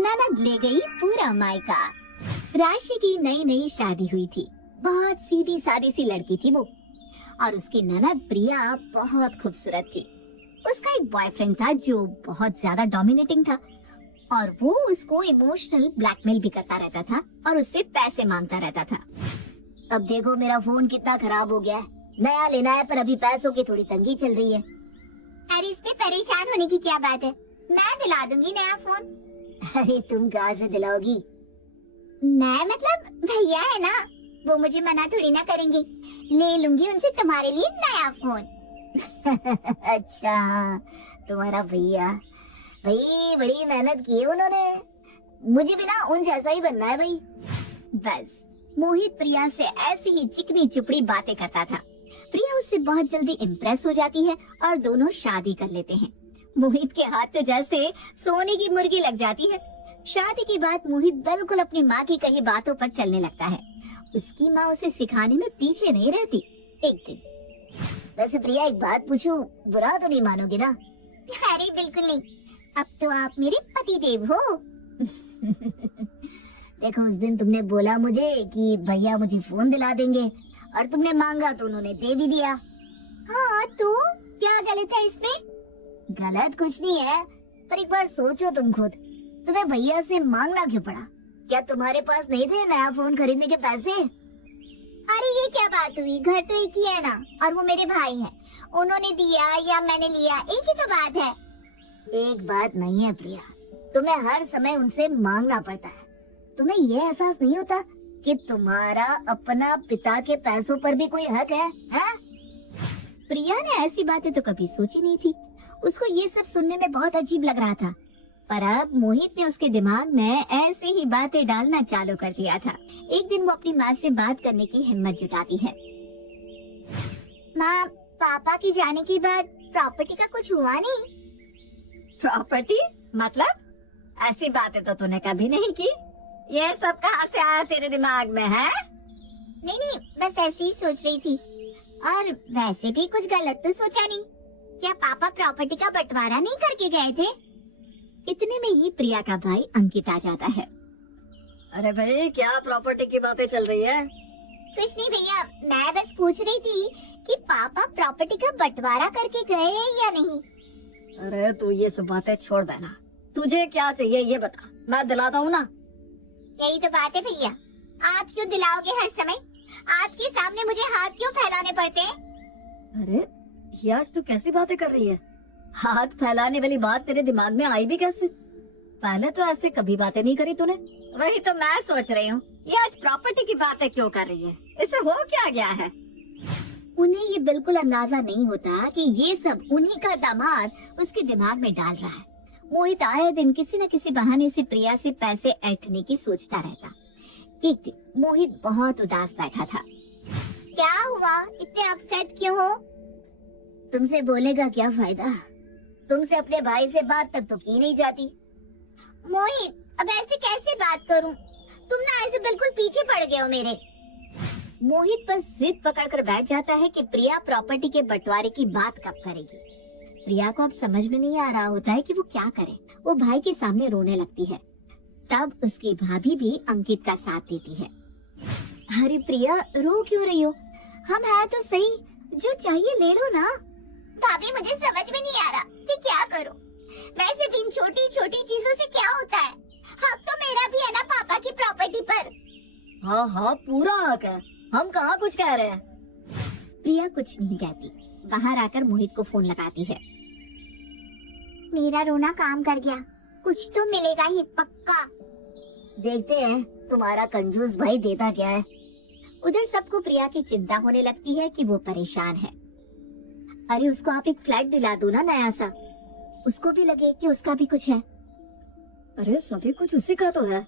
ननद ले गई पूरा मायका। राशि की नई नई शादी हुई थी। बहुत सीधी सादी सी लड़की थी वो, और उसकी ननद प्रिया बहुत खूबसूरत थी। उसका एक बॉयफ्रेंड था जो बहुत ज्यादा डोमिनेटिंग था, और वो उसको इमोशनल ब्लैकमेल भी करता रहता था और उससे पैसे मांगता रहता था। अब देखो मेरा फोन कितना खराब हो गया है, नया लेना है पर अभी पैसों की थोड़ी तंगी चल रही है। अरे इसमें परेशान होने की क्या बात है, मैं दिला दूंगी नया फोन। अरे तुम कहाँ से दिलाओगी? मैं मतलब भैया है ना, वो मुझे मना थोड़ी ना करेंगे। ले लूंगी उनसे तुम्हारे लिए नया फोन। अच्छा तुम्हारा भैया, भाई बड़ी मेहनत की है उन्होंने, मुझे भी ना उन जैसा ही बनना है भाई। बस मोहित प्रिया से ऐसी ही चिकनी चुपड़ी बातें करता था। प्रिया उससे बहुत जल्दी इम्प्रेस हो जाती है और दोनों शादी कर लेते हैं। मोहित के हाथ तो जैसे सोने की मुर्गी लग जाती है। शादी के बाद मोहित बिल्कुल अपनी माँ की कही बातों पर चलने लगता है। उसकी माँ उसे सिखाने में पीछे नहीं रहती। एक दिन, वैसे प्रिया एक बात पूछूं, बुरा तो नहीं मानोगे ना? अरे बिल्कुल नहीं, अब तो आप मेरे पति देव हो। देखो उस दिन तुमने बोला मुझे कि भैया मुझे फोन दिला देंगे, और तुमने मांगा तो उन्होंने दे भी दिया। हाँ तो क्या गलत है इसमें? गलत कुछ नहीं है, पर एक बार सोचो तुम खुद, तुम्हें भैया से मांगना क्यों पड़ा? क्या तुम्हारे पास नहीं थे नया फोन खरीदने के पैसे? अरे ये क्या बात हुई, घर तो एक ही है ना, और वो मेरे भाई हैं, उन्होंने दिया या मैंने लिया एक ही तो बात है। एक बात नहीं है प्रिया, तुम्हें हर समय उनसे मांगना पड़ता है। तुम्हें ये एहसास नहीं होता कि तुम्हारा अपना पिता के पैसों पर भी कोई हक है, हाँ? प्रिया ने ऐसी बातें तो कभी सोची नहीं थी। उसको ये सब सुनने में बहुत अजीब लग रहा था, पर अब मोहित ने उसके दिमाग में ऐसे ही बातें डालना चालू कर दिया था। एक दिन वो अपनी माँ से बात करने की हिम्मत जुटाती है। माँ, पापा की जाने के बाद प्रॉपर्टी का कुछ हुआ नहीं? प्रॉपर्टी मतलब? ऐसी बातें तो तूने कभी नहीं की। ये सब कहाँ से आया तेरे दिमाग में है? नहीं नहीं, बस ऐसे ही सोच रही थी, और वैसे भी कुछ गलत तो सोचा नहीं। क्या पापा प्रॉपर्टी का बंटवारा नहीं करके गए थे? इतने में ही प्रिया का भाई अंकित आ जाता है। अरे भाई क्या प्रॉपर्टी की बातें चल रही है? कुछ नहीं भैया, मैं बस पूछ रही थी कि पापा प्रॉपर्टी का बंटवारा करके गए या नहीं। अरे तू ये सब बातें छोड़ बहना, तुझे क्या चाहिए ये बता, मैं दिलाता हूँ ना। यही तो बात है भैया, आप क्यों दिलाओगे हर समय? आपके सामने मुझे हाथ क्यों फैलाने पड़ते हैं? अरे यश तू कैसी बातें कर रही है? हाथ फैलाने वाली बात तेरे दिमाग में आई भी कैसे? पहले तो ऐसे कभी बातें नहीं करी तूने। वही तो मैं सोच रही हूँ, ये आज प्रॉपर्टी की बातें क्यों कर रही है? इसे हो क्या गया है? उन्हें ये बिल्कुल अंदाजा नहीं होता कि ये सब उन्हीं का दामाद उसके दिमाग में डाल रहा है। मोहित आए दिन किसी न किसी बहाने से प्रिया से पैसे ऐंठने की सोचता रहता। एक दिन मोहित बहुत उदास बैठा था। क्या हुआ, इतने अपसेट क्यों हो? तुमसे बोले का क्या फायदा, तुमसे अपने भाई से बात तक तो की नहीं जाती। मोहित अब ऐसे कैसे बात करूं? तुम ना ऐसे बिल्कुल पीछे पड़ गए हो मेरे। मोहित बस जिद पकड़कर बैठ जाता है कि प्रिया प्रॉपर्टी के बंटवारे की बात कब करेगी। प्रिया को अब समझ में नहीं आ रहा होता है कि वो क्या करे। वो भाई के सामने रोने लगती है। तब उसकी भाभी भी अंकित का साथ देती है। अरे प्रिया रो क्यों रही हो? हम है तो सही, जो चाहिए ले लो ना। भाभी मुझे समझ में नहीं आ रहा कि क्या करूं। वैसे भी इन छोटी छोटी चीजों से क्या होता है? हक तो मेरा भी है ना पापा की प्रॉपर्टी पर। हाँ हाँ पूरा हक है, हम कहाँ कुछ कह रहे हैं। प्रिया कुछ नहीं कहती। बाहर आकर मोहित को फोन लगाती है। मेरा रोना काम कर गया, कुछ तो मिलेगा ही पक्का। देखते हैं तुम्हारा कंजूस भाई देता क्या है। उधर सबको प्रिया की चिंता होने लगती है कि वो परेशान है। अरे उसको आप एक फ्लैट दिला दो ना नया सा, उसको भी लगे कि उसका भी कुछ है। अरे सभी कुछ उसी का तो है,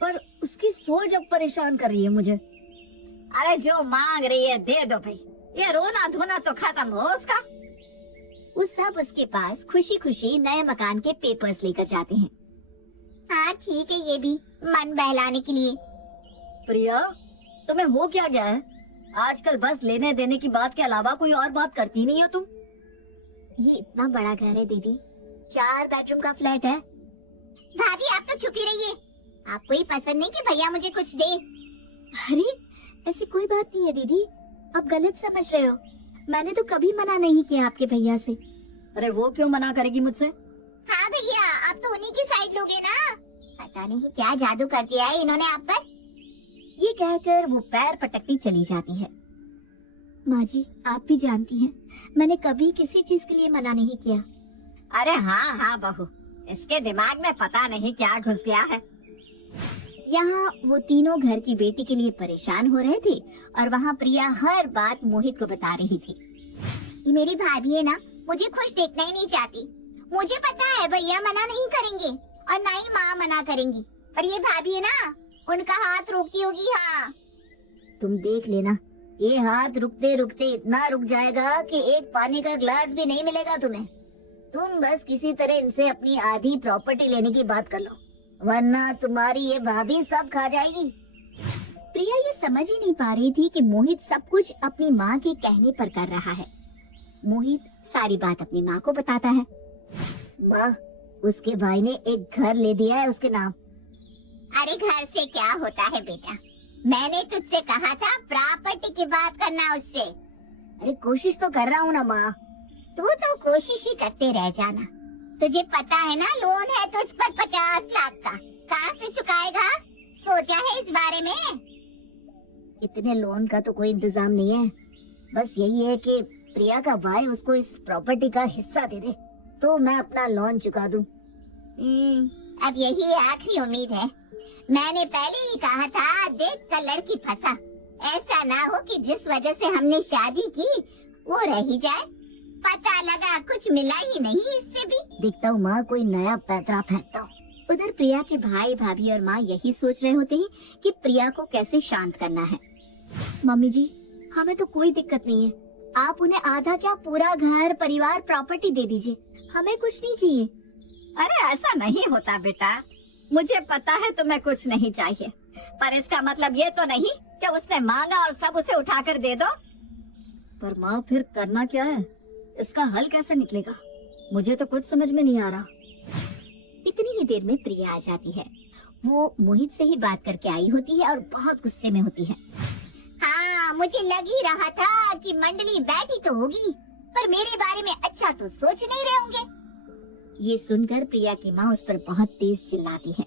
पर उसकी सोच अब परेशान कर रही है मुझे। अरे जो मांग रही है दे दो भाई, ये रोना धोना तो खत्म हो उसका। वो सब उसके पास खुशी खुशी नए मकान के पेपर्स लेकर जाते हैं। हाँ ठीक है, ये भी मन बहलाने के लिए। प्रिया तुम्हें हो क्या गया है? आजकल बस लेने देने की बात के अलावा कोई और बात करती नहीं हो तुम। ये इतना बड़ा घर है दीदी, 4 बेडरूम का फ्लैट है। भाभी आप तो छुपी रहिए, आपको ही पसंद नहीं कि भैया मुझे कुछ दे। अरे ऐसी कोई बात नहीं है दीदी, आप गलत समझ रहे हो। मैंने तो कभी मना नहीं किया आपके भैया से। अरे वो क्यों मना करेगी मुझसे? हाँ भैया, आप तो उन्हीं की साइड लोगे ना। पता नहीं क्या जादू कर दिया है इन्होंने आप पर। ये कहकर वो पैर पटकती चली जाती है। माँ जी आप भी जानती हैं, मैंने कभी किसी चीज के लिए मना नहीं किया। अरे हाँ हाँ बहू, इसके दिमाग में पता नहीं क्या घुस गया है। यहाँ वो तीनों घर की बेटी के लिए परेशान हो रहे थे और वहाँ प्रिया हर बात मोहित को बता रही थी। ये मेरी भाभी है ना, मुझे खुश देखना ही नहीं चाहती। मुझे पता है भैया मना नहीं करेंगे और ना ही माँ मना करेंगी, पर ये भाभी है ना, उनका हाथ रोकती होगी। हाँ तुम देख लेना, ये हाथ रुकते रुकते इतना रुक जाएगा कि एक पानी का ग्लास भी नहीं मिलेगा तुम्हें। तुम बस किसी तरह इनसे अपनी आधी प्रॉपर्टी लेने की बात कर लो, वरना तुम्हारी ये भाभी सब खा जाएगी। प्रिया ये समझ ही नहीं पा रही थी कि मोहित सब कुछ अपनी माँ के कहने पर कर रहा है। मोहित सारी बात अपनी माँ को बताता है। माँ, उसके भाई ने एक घर ले दिया है उसके नाम। अरे घर से क्या होता है बेटा, मैंने तुझसे कहा था प्रॉपर्टी की बात करना उससे। अरे कोशिश तो कर रहा हूँ ना माँ। तू तो कोशिश ही करते रह जाना। तुझे पता है ना लोन है तुझ पर 50 लाख का, कहाँ से चुकाएगा? सोचा है इस बारे में? इतने लोन का तो कोई इंतजाम नहीं है, बस यही है कि प्रिया का भाई उसको इस प्रॉपर्टी का हिस्सा दे दे तो मैं अपना लोन चुका दूं। अब यही आखिरी उम्मीद है। मैंने पहले ही कहा था, देख कर लड़की फंसा। ऐसा ना हो कि जिस वजह से हमने शादी की वो रह ही जाए। पता लगा कुछ मिला ही नहीं इससे भी। देखता हूँ माँ कोई नया पैतरा फेंकता हूँ। उधर प्रिया के भाई भाभी और माँ यही सोच रहे होते हैं कि प्रिया को कैसे शांत करना है। मम्मी जी हमें तो कोई दिक्कत नहीं है, आप उन्हें आधा क्या पूरा घर परिवार प्रॉपर्टी दे दीजिए, हमें कुछ नहीं चाहिए। अरे ऐसा नहीं होता बेटा, मुझे पता है तुम्हें कुछ नहीं चाहिए, पर इसका मतलब ये तो नहीं कि उसने मांगा और सब उसे उठाकर दे दो। पर माँ फिर करना क्या है, इसका हल कैसे निकलेगा, मुझे तो कुछ समझ में नहीं आ रहा। इतनी ही देर में प्रिया आ जाती है। वो मोहित से ही बात करके आई होती है और बहुत गुस्से में होती है। हाँ मुझे लग ही रहा था कि मंडली बैठी तो होगी, पर मेरे बारे में अच्छा तो सोच नहीं रहे होंगे। ये सुनकर प्रिया की माँ उस पर बहुत तेज चिल्लाती है।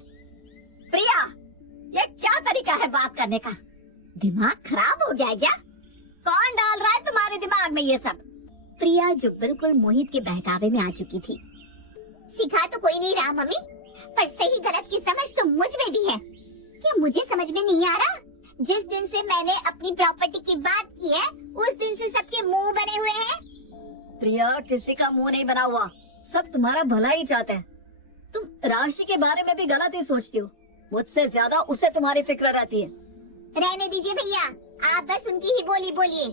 प्रिया, ये क्या तरीका है बात करने का? दिमाग खराब हो गया क्या? कौन डाल रहा है तुम्हारे दिमाग में ये सब? प्रिया जो बिल्कुल मोहित के बहकावे में आ चुकी थी। सिखा तो कोई नहीं रहा मम्मी, पर सही गलत की समझ तो मुझ में भी है। क्या मुझे समझ में नहीं आ रहा? जिस दिन से मैंने अपनी प्रॉपर्टी की बात की है, उस दिन से सबके मुंह बने हुए हैं। प्रिया किसी का मुंह नहीं बना हुआ, सब तुम्हारा भला ही चाहते हैं। तुम राशि के बारे में भी गलत ही सोचती हो, मुझसे ज्यादा उसे तुम्हारी फिक्र रहती है। रहने दीजिए भैया, आप बस उनकी ही बोली बोलिए।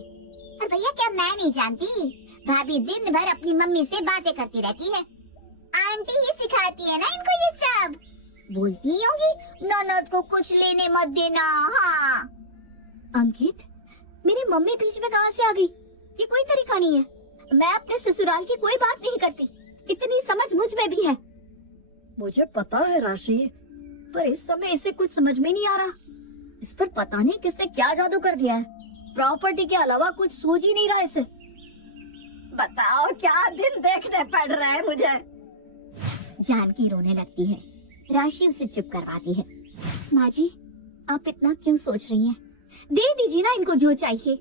और भैया क्या मैं नहीं जानती, भाभी दिन भर अपनी मम्मी से बातें करती रहती है। आंटी ही सिखाती है ना इनको ये सब। बोलती होंगी ननद को कुछ लेने मत देना। हाँ अंकित, मेरी मम्मी बीच में कहाँ से आ गई? ये कोई तरीका नहीं है। मैं अपने ससुराल की कोई बात नहीं करती, इतनी समझ मुझ में भी है। मुझे पता है राशि, पर इस समय इसे कुछ समझ में नहीं आ रहा। इस पर पता नहीं किसने क्या जादू कर दिया है, प्रॉपर्टी के अलावा कुछ सोच ही नहीं रहा इसे। बताओ क्या दिन देखने पड़ रहा है मुझे। जानकी रोने लगती है। राशि उसे चुप करवाती है। माँ जी आप इतना क्यों सोच रही हैं? दे दीजिए ना इनको जो चाहिए।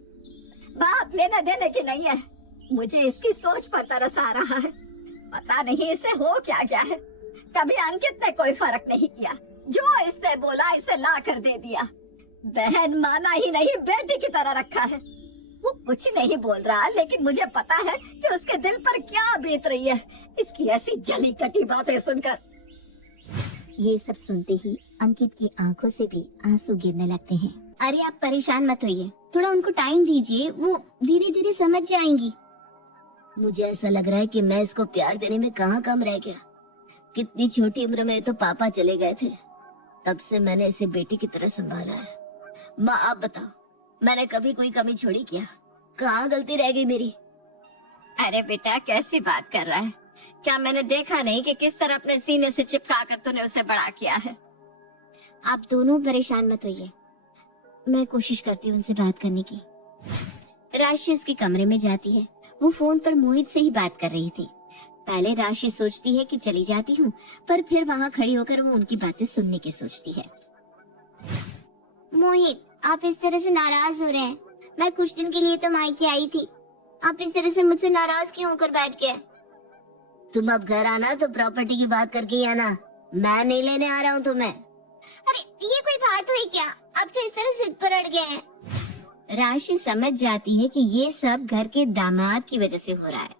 बात लेने देने की नहीं है, मुझे इसकी सोच पर तरस आ रहा है। पता नहीं इसे हो क्या क्या है। कभी अंकित ने कोई फर्क नहीं किया, जो इसने बोला इसे ला कर दे दिया। बहन माना ही नहीं, बेटी की तरह रखा है। वो कुछ नहीं बोल रहा, लेकिन मुझे पता है कि उसके दिल पर क्या बीत रही है, इसकी ऐसी जली कटी बातें सुनकर। ये सब सुनते ही अंकित की आंखों से भी आंसू गिरने लगते हैं। अरे आप परेशान मत होइए, थोड़ा उनको टाइम दीजिए, वो धीरे धीरे समझ जाएंगी। मुझे ऐसा लग रहा है कि मैं इसको प्यार देने में कहाँ कम रह गया। कितनी छोटी उम्र में तो पापा चले गए थे, तब से मैंने इसे बेटी की तरह संभाला है। माँ आप बताओ, मैंने कभी कोई कमी छोड़ी क्या? कहाँ गलती रह गई मेरी? अरे बेटा कैसी बात कर रहा है, क्या मैंने देखा नहीं कि किस तरह अपने सीने से चिपका कर तूने उसे बड़ा किया है? आप दोनों परेशान मत होइए, मैं कोशिश करती हूँ उनसे बात करने की। राशि उसके कमरे में जाती है। वो फोन पर मोहित से ही बात कर रही थी। पहले राशि सोचती है कि चली जाती हूँ, पर फिर वहाँ खड़ी होकर वो उनकी बातें सुनने की सोचती है। मोहित, आप इस तरह से नाराज हो रहे हैं। मैं कुछ दिन के लिए तो मायके आई थी, आप इस तरह से मुझसे नाराज क्यों होकर बैठ गए? तुम अब घर आना तो प्रॉपर्टी की बात करके ही आना, मैं नहीं लेने आ रहा हूँ तुम्हें। अरे ये कोई बात हुई क्या? आप तो इस तरह जिद पर अड़ गए हैं। राशि समझ जाती है कि ये सब घर के दामाद की वजह से हो रहा है।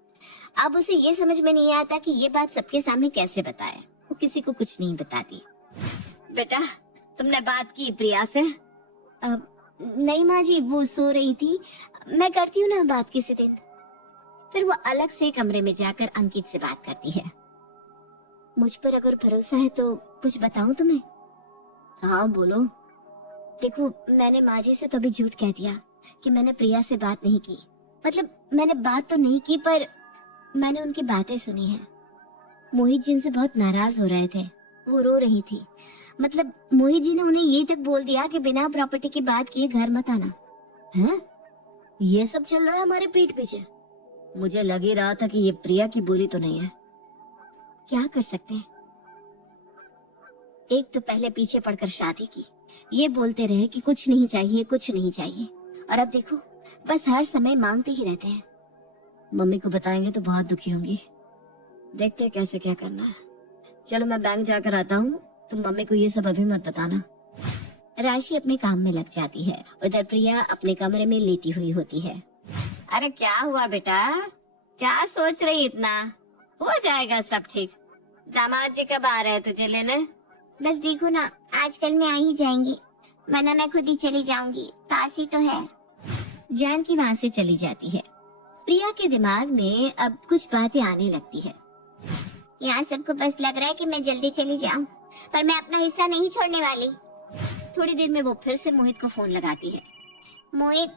अब उसे ये समझ में नहीं आता कि ये बात सबके सामने कैसे बताए। वो किसी को कुछ नहीं बताती। बेटा, तुमने बात की प्रिया से? नहीं माँ जी, वो सो रही थी, मैं करती हूँ ना बात किसी दिन। फिर वो अलग से कमरे में जाकर अंकित से बात करती है। मुझ पर अगर भरोसा है तो कुछ बताऊं तुम्हें? हाँ बोलो। देखो, मैंने माँ जी से तो अभी झूठ कह दिया कि मैंने प्रिया से बात नहीं की। मतलब मैंने बात तो नहीं की, पर मैंने उनकी बातें सुनी है। मोहित जी उनसे बहुत नाराज हो रहे थे, वो रो रही थी। मतलब मोहित जी ने उन्हें ये तक बोल दिया कि बिना प्रॉपर्टी की बात किए घर मत आना। हैं? ये सब चल रहा है हमारे पीठ पीछे। मुझे लग ही रहा था कि ये प्रिया की बोली तो नहीं है। क्या कर सकते हैं? एक तो पहले पीछे पड़कर शादी की, ये बोलते रहे कि कुछ नहीं चाहिए, कुछ नहीं चाहिए, और अब देखो बस हर समय मांगते ही रहते हैं। मम्मी को बताएंगे तो बहुत दुखी होंगी। देखते हैं कैसे क्या करना है। चलो मैं बैंक जाकर आता हूँ, तुम मम्मी को ये सब अभी मत बताना। राशि अपने काम में लग जाती है। उधर प्रिया अपने कमरे में लेटी हुई होती है। अरे क्या हुआ बेटा, क्या सोच रही इतना? हो जाएगा सब ठीक। दामाद जी कब आ रहे हैं तुझे लेने? बस देखो ना, आजकल में आ ही जाएंगी, वरना मैं खुद ही चली जाऊंगी, पास ही तो है। जानकी वहाँ से चली जाती है। प्रिया के दिमाग में अब कुछ बातें आने लगती है। यहाँ सबको बस लग रहा है कि मैं जल्दी चली जाऊं, पर मैं अपना हिस्सा नहीं छोड़ने वाली। थोड़ी देर में वो फिर से मोहित को फोन लगाती है। मोहित,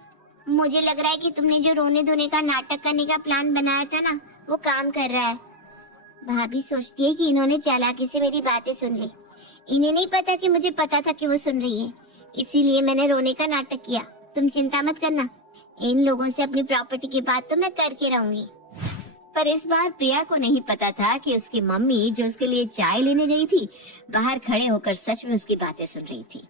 मुझे लग रहा है कि तुमने जो रोने धोने का नाटक करने का प्लान बनाया था ना, वो काम कर रहा है। भाभी सोचती है कि इन्होंने चालाकी से मेरी बातें सुन ली। इन्हें नहीं पता कि मुझे पता था कि वो सुन रही है, इसीलिए मैंने रोने का नाटक किया। तुम चिंता मत करना, इन लोगों से अपनी प्रॉपर्टी की बात तो मैं करके रहूंगी। पर इस बार प्रिया को नहीं पता था कि उसकी मम्मी जो उसके लिए चाय लेने गई थी, बाहर खड़े होकर सच में उसकी बातें सुन रही थी।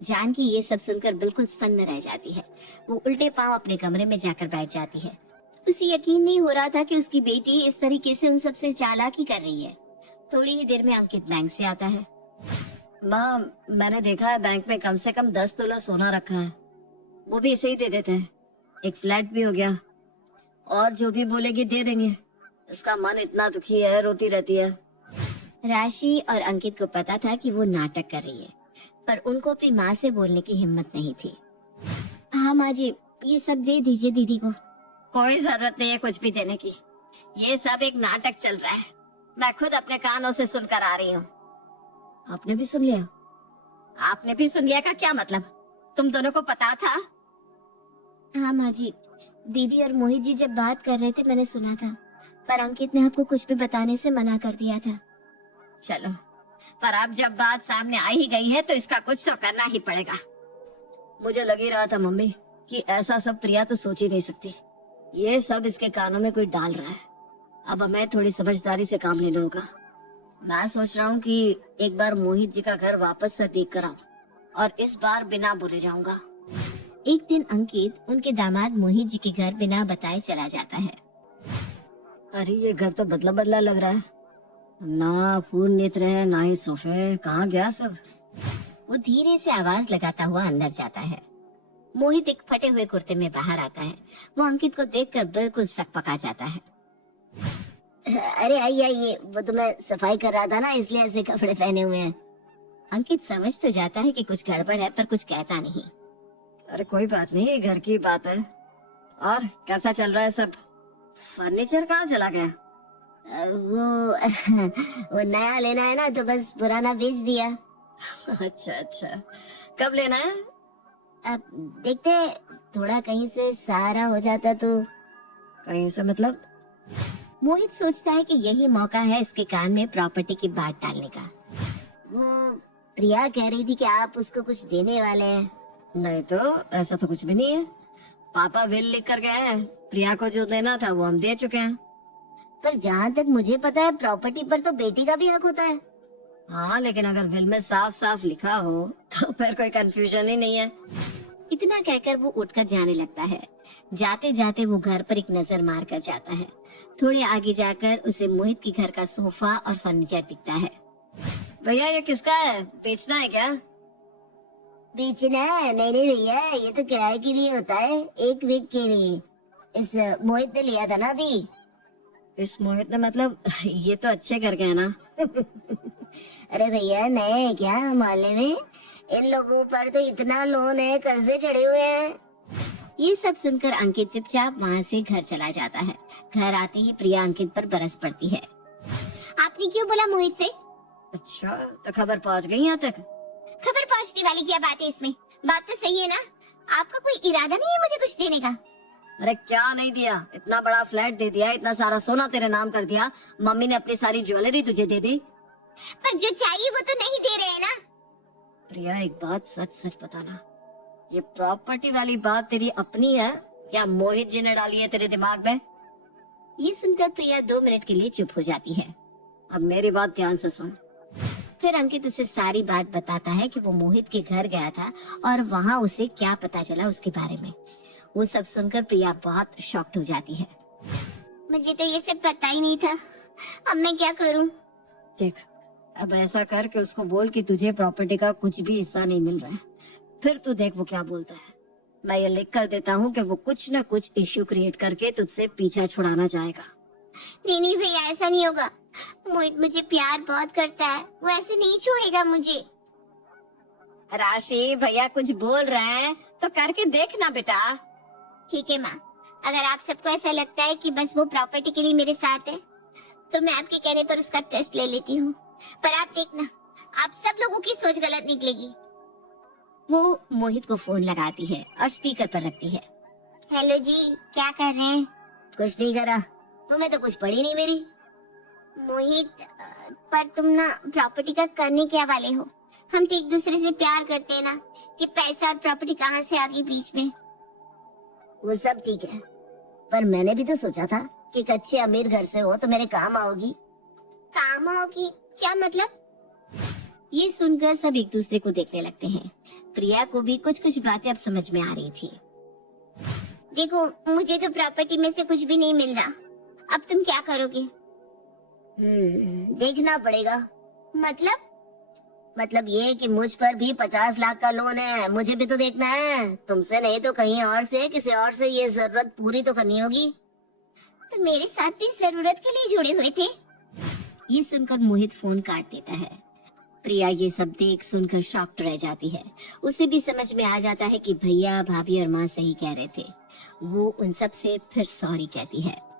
जानकी ये सब सुनकर बिल्कुल सन्न रह जाती है। वो उल्टे पांव अपने कमरे में जाकर बैठ जाती है। उसे यकीन नहीं हो रहा था कि उसकी बेटी इस तरीके से उन सबसे चालाकी कर रही है। थोड़ी ही देर में अंकित बैंक से आता है। माँ, मैंने देखा है बैंक में कम से कम 10 तोला सोना रखा है, वो भी ऐसे ही दे देते हैं। एक फ्लैट भी हो गया, और जो भी बोलेगी दे देंगे। इसका मन इतना दुखी है, रोती रहती है। राशि और अंकित को पता था कि वो नाटक कर रही है, पर उनको अपनी माँ से बोलने की हिम्मत नहीं थी। हाँ माँ जी, ये सब दे दीजिए दीदी को। कोई जरूरत नहीं है कुछ भी देने की, ये सब एक नाटक चल रहा है। मैं खुद अपने कानों से सुनकर आ रही हूँ। आपने भी सुन लिया? आपने भी सुन लिया का क्या मतलब? तुम दोनों को पता था? हाँ माँ जी, दीदी और मोहित जी जब बात कर रहे थे मैंने सुना था, पर अंकित ने आपको कुछ भी बताने से मना कर दिया था। चलो, पर अब जब बात सामने आ ही गई है तो इसका कुछ तो करना ही पड़ेगा। मुझे लग ही रहा था मम्मी कि ऐसा सब प्रिया तो सोच ही नहीं सकती। ये सब इसके कानों में कोई डाल रहा है। अब हमें थोड़ी समझदारी से काम लेना होगा। मैं सोच रहा हूँ कि एक बार मोहित जी का घर वापस से देख कर आऊं, और इस बार बिना बोले जाऊंगा। एक दिन अंकित उनके दामाद मोहित जी के घर बिना बताए चला जाता है। अरे ये घर तो बदला बदला लग रहा है, ना फूल नेत्र है ना ही सोफे, कहाँ गया सब? वो धीरे से आवाज लगाता हुआ अंदर जाता है। मोहित एक फटे हुए कुर्ते में बाहर आता है। वो अंकित को देखकर बिल्कुल सकपका जाता है। अरे आइए आइए, वो तो मैं सफाई कर रहा था ना, इसलिए ऐसे कपड़े पहने हुए हैं। अंकित समझ तो जाता है कि कुछ गड़बड़ है, पर कुछ कहता नहीं। अरे कोई बात नहीं, घर की बात है। और कैसा चल रहा है सब? फर्नीचर कहाँ चला गया? वो नया लेना है ना, तो बस पुराना बेच दिया। अच्छा अच्छा, कब लेना है? अब देखते हैं, थोड़ा कहीं से सहारा हो जाता तो। कहीं से मतलब? मोहित सोचता है कि यही मौका है इसके कान में प्रॉपर्टी की बात डालने का। वो प्रिया कह रही थी कि आप उसको कुछ देने वाले हैं। नहीं तो ऐसा तो कुछ भी नहीं है। पापा विल लिख कर गए हैं, प्रिया को जो देना था वो हम दे चुके हैं। पर जहाँ तक मुझे पता है प्रॉपर्टी पर तो बेटी का भी हक होता है। हाँ, लेकिन अगर विल में साफ साफ लिखा हो तो फिर कोई कंफ्यूजन ही नहीं है। इतना कहकर वो उठकर जाने लगता है। जाते जाते वो घर पर एक नजर मार कर जाता है। थोड़े आगे जाकर उसे मोहित के घर का सोफा और फर्नीचर दिखता है। भैया ये किसका है, बेचना है क्या? बेचना? नहीं नहीं भैया, ये तो किराए के लिए होता है, 1 वीक के लिए। इस मोहित ने लिया था ना अभी। इस मोहित ने मतलब ये तो अच्छे कर गए ना। अरे भैया नए हैं क्या मोहल्ले में? इन लोगों पर तो इतना लोन है, कर्जे चढ़े हुए हैं। ये सब सुनकर अंकित चुपचाप वहाँ से घर चला जाता है। घर आते ही प्रिया अंकित पर बरस पड़ती है। आपने क्यों बोला मोहित से? अच्छा, तो खबर पहुँच गई यहाँ तक? खबर पहुँचने वाली क्या बात है इसमें? बात तो सही है ना? आपका कोई इरादा नहीं है मुझे कुछ देने का? अरे क्या नहीं दिया, इतना बड़ा फ्लैट दे दिया, इतना सारा सोना तेरे नाम कर दिया, मम्मी ने अपनी सारी ज्वेलरी तुझे दे दी। पर जो चाहिए वो तो नहीं दे रहे हैं ना। प्रिया एक बात सच सच बताना, ये प्रॉपर्टी वाली बात तेरी अपनी है या मोहित जी ने डाली है तेरे दिमाग में? ये सुनकर प्रिया 2 मिनट के लिए चुप हो जाती है। अब मेरी बात ध्यान से सुन। फिर अंकित उसे सारी बात बताता है कि वो मोहित के घर गया था और वहाँ उसे क्या पता चला उसके बारे में। वो सब सुनकर प्रिया बहुत शॉक्ड हो जाती है। मुझे तो ये सब पता ही नहीं था, अब मैं क्या करूँ? देख, अब ऐसा कर कि उसको बोल कि तुझे प्रॉपर्टी का कुछ भी हिस्सा नहीं मिल रहा है, फिर तू देख वो क्या बोलता है। मैं ये लिख कर देता हूँ कि वो कुछ न कुछ इश्यू क्रिएट करके तुझसे पीछा छुड़ाना चाहेगा। नहीं नहीं भैया, ऐसा नहीं होगा। मोहित मुझे प्यार बहुत करता है, वो ऐसे नहीं छोड़ेगा मुझे। राशि, भैया कुछ बोल रहे हैं तो करके देखना बेटा। ठीक है माँ, अगर आप सबको ऐसा लगता है कि बस वो प्रॉपर्टी के लिए मेरे साथ है तो मैं आपके कहने पर उसका टेस्ट ले लेती हूँ। पर आप देखना, आप सब लोगों की सोच गलत निकलेगी। वो मोहित को फोन लगाती है और स्पीकर पर रखती है। हेलो जी, क्या कर रहे हैं? कुछ नहीं करा, तुम्हें तो कुछ पड़ी नहीं मेरी। मोहित, पर तुम ना प्रॉपर्टी का करने क्या वाले हो? हम तो एक दूसरे से प्यार करते हैं ना, कि पैसा और प्रॉपर्टी कहाँ से आ गई बीच में? वो सब ठीक है, पर मैंने भी तो सोचा था कि एक अच्छे अमीर घर से हो तो मेरे काम आओगी। काम आओगी? क्या मतलब? ये सुनकर सब एक दूसरे को देखने लगते हैं। प्रिया को भी कुछ कुछ बातें अब समझ में आ रही थी। देखो, मुझे तो प्रॉपर्टी में से कुछ भी नहीं मिल रहा, अब तुम क्या करोगे? देखना पड़ेगा। मतलब ये कि मुझ पर भी 50 लाख का लोन है, मुझे भी तो देखना है। तुमसे नहीं तो कहीं और से, किसी और से ये जरूरत पूरी तो करनी होगी। तो मेरे साथ भी जरूरत के लिए जुड़े हुए थे। ये सुनकर मोहित फोन काट देता है। प्रिया ये सब देख सुनकर शॉक्ड रह जाती है। उसे भी समझ में आ जाता है कि भैया, भाभी और माँ सही कह रहे थे। वो उन सब से फिर सॉरी कहती है।